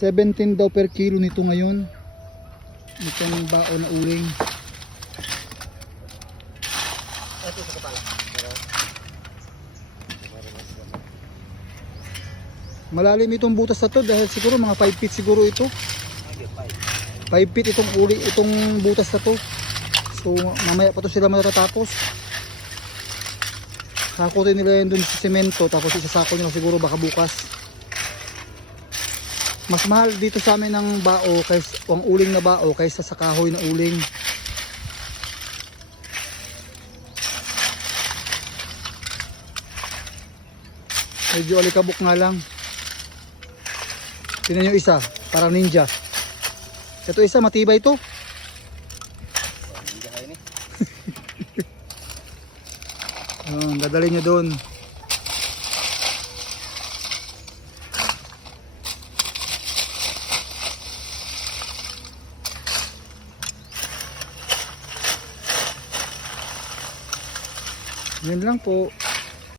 17 daw per kilo nito ngayon. Itong bao na uling. Ito sa kapala. Malalim itong butas na to dahil siguro mga 5 feet siguro ito. 5 feet itong uli, itong butas na to. So mamaya pa to sila matatapos. Sakutin nila yan dun sa semento, tapos isasako nila siguro baka bukas. Mas mahal dito sa amin ng bao kaysa ang uling na bao kaysa sa kahoy na uling. Medyo alikabok nga lang. Tingnan nyo isa, parang ninja. Ito isa, matibay ito. Dadalhin nyo doon. Yan lang po.